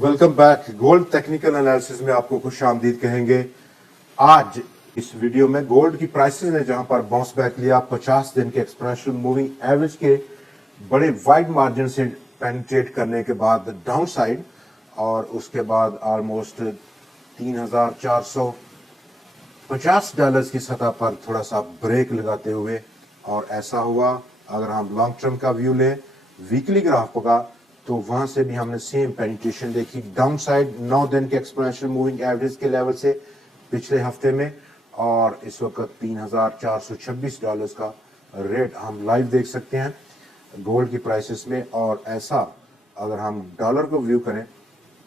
Welcome back. Gold technical analysis में आपको खुश आमदीद कहेंगे। आज इस वीडियो में गोल्ड की प्राइसेस ने जहां पर बाउंस बैक लिया 50 दिन के एक्सपोनेंशियल मूविंग एवरेज के बड़े वाइड मार्जिन से पेनिट्रेट करने के बाद डाउन साइड और उसके बाद ऑलमोस्ट $3,450 की सतह पर थोड़ा सा ब्रेक लगाते हुए, और ऐसा हुआ अगर हम लॉन्ग टर्म का व्यू लें वीकली ग्राफ का तो वहां से भी हमने सेम पेनिट्रेशन देखी डाउन साइड 9 दिन के एक्सपोनेंशियल मूविंग एवरेज के लेवल से पिछले हफ्ते में, और इस वक्त $3,426 का रेट हम लाइव देख सकते हैं गोल्ड की प्राइसेस में। और ऐसा अगर हम डॉलर को व्यू करें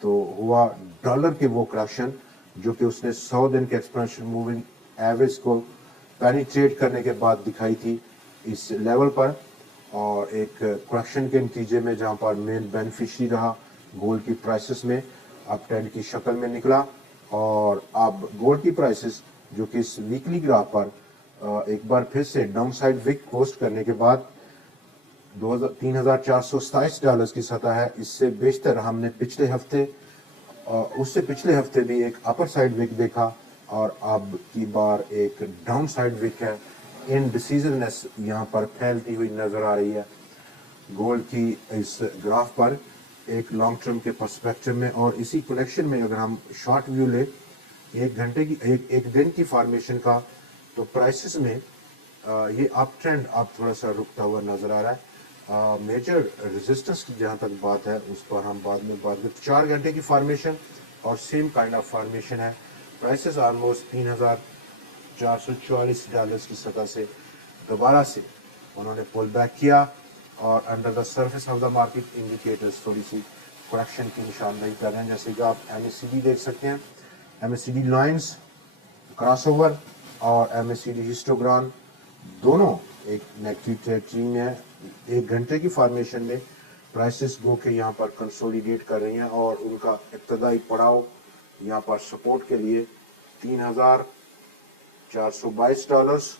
तो हुआ डॉलर के वो करेक्शन जो कि उसने 100 दिन के एक्सपोनेंशियल मूविंग एवरेज को पेनिट्रेट करने के बाद दिखाई थी इस लेवल पर, और एक करेक्शन के नतीजे में जहां पर मेन बेनिफिशियरी रहा गोल्ड की प्राइसेस में अप ट्रेंड की शक्ल में निकला। और अब गोल्ड की प्राइसेस जो कि इस वीकली ग्राफ पर एक बार फिर से डाउन साइड विक पोस्ट करने के बाद $3,427 की सतह है। इससे बेशतर हमने पिछले हफ्ते उससे पिछले हफ्ते भी एक अपर साइड विक देखा, और अब की बार एक डाउन साइड विक है। इनडिसीजननेस यहाँ पर फैलती हुई नजर आ रही है गोल्ड की इस ग्राफ पर एक लॉन्ग टर्म के पर्सपेक्टिव में। और इसी कनेक्शन में अगर हम शॉर्ट व्यू ले एक घंटे की एक दिन की फॉर्मेशन का, तो प्राइसेस में ये अप ट्रेंड अब थोड़ा सा रुकता हुआ नजर आ रहा है। मेजर रेजिस्टेंस की जहाँ तक बात है उस पर हम बाद में बात करें। 4 घंटे की फॉर्मेशन और सेम काइंड ऑफ फॉर्मेशन है। प्राइसेस ऑलमोस्ट $3,444 की सतह से दोबारा से उन्होंने पुल बैक किया, और under the surface of the market indicators थोड़ी सी करेक्शन की निशानदेही कर रहे हैं। जैसे कि आप MACD देख सकते हैं, MACD लाइंस क्रॉसओवर और MACD हिस्टोग्राम दोनों एक नेगेटिव टेरिटरी में है। एक घंटे की फॉर्मेशन में प्राइसेस गो के यहाँ पर कंसोलिडेट कर रही हैं, और उनका इब्तदाई पड़ाव यहाँ पर सपोर्ट के लिए $3,422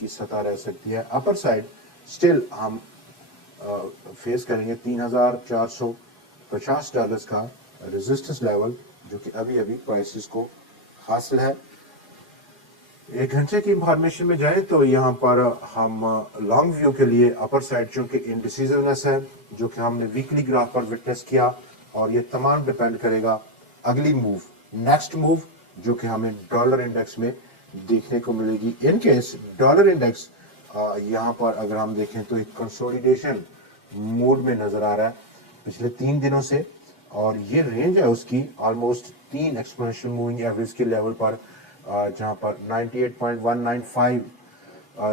की सतह रह सकती है। अपर साइड स्टिल हम फेस करेंगे $3,450 का रेजिस्टेंस लेवल जो कि अभी अभी प्राइसेस को हासिल है। एक घंटे की इंफॉर्मेशन में जाए तो यहाँ पर हम लॉन्ग व्यू के लिए अपर साइड चूंकि इनडिसीजननेस है जो कि हमने वीकली ग्राफ पर विटनेस किया, और ये तमाम डिपेंड करेगा अगली मूव नेक्स्ट मूव जो कि हमें डॉलर इंडेक्स में देखने को मिलेगी। इन केस डॉलर इंडेक्स यहाँ पर अगर हम देखें तो एक कंसोलिडेशन मोड में नजर आ रहा है पिछले 3 दिनों से, और ये रेंज है उसकी ऑलमोस्ट 3 एक्सपोनेंशियल मूविंग एवरेज के लेवल पर, जहां पर 98.195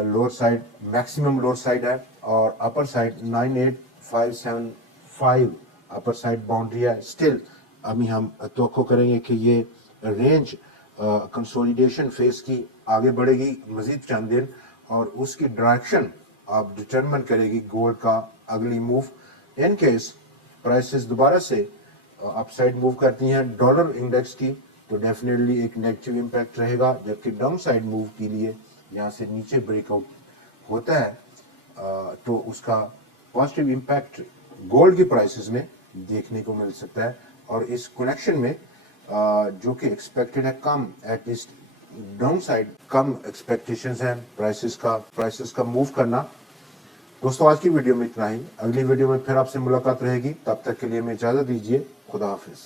lower side maximum lower side है, और upper side 98575 upper side boundary है। स्टिल अभी हम तवक्को करेंगे कि ये रेंज कंसोलिडेशन फेज की आगे बढ़ेगी मजीद चंद दिन, और उसकी डायरेक्शन आप डिटरमिन करेगी गोल्ड का अगली मूव। इन केस प्राइसेस दोबारा से अपसाइड मूव करती हैं डॉलर इंडेक्स की तो डेफिनेटली एक नेगेटिव इम्पैक्ट रहेगा, जबकि डाउन साइड मूव के लिए यहाँ से नीचे ब्रेकआउट होता है तो उसका पॉजिटिव इम्पैक्ट गोल्ड की प्राइसेस में देखने को मिल सकता है। और इस कनेक्शन में जो कि एक्सपेक्टेड है कम, एटलीस्ट डाउन साइड कम एक्सपेक्टेशंस हैं प्राइसेस का मूव करना। दोस्तों आज की वीडियो में इतना ही, अगली वीडियो में फिर आपसे मुलाकात रहेगी, तब तक के लिए हमें इजाजत दीजिए। खुदा हाफिज।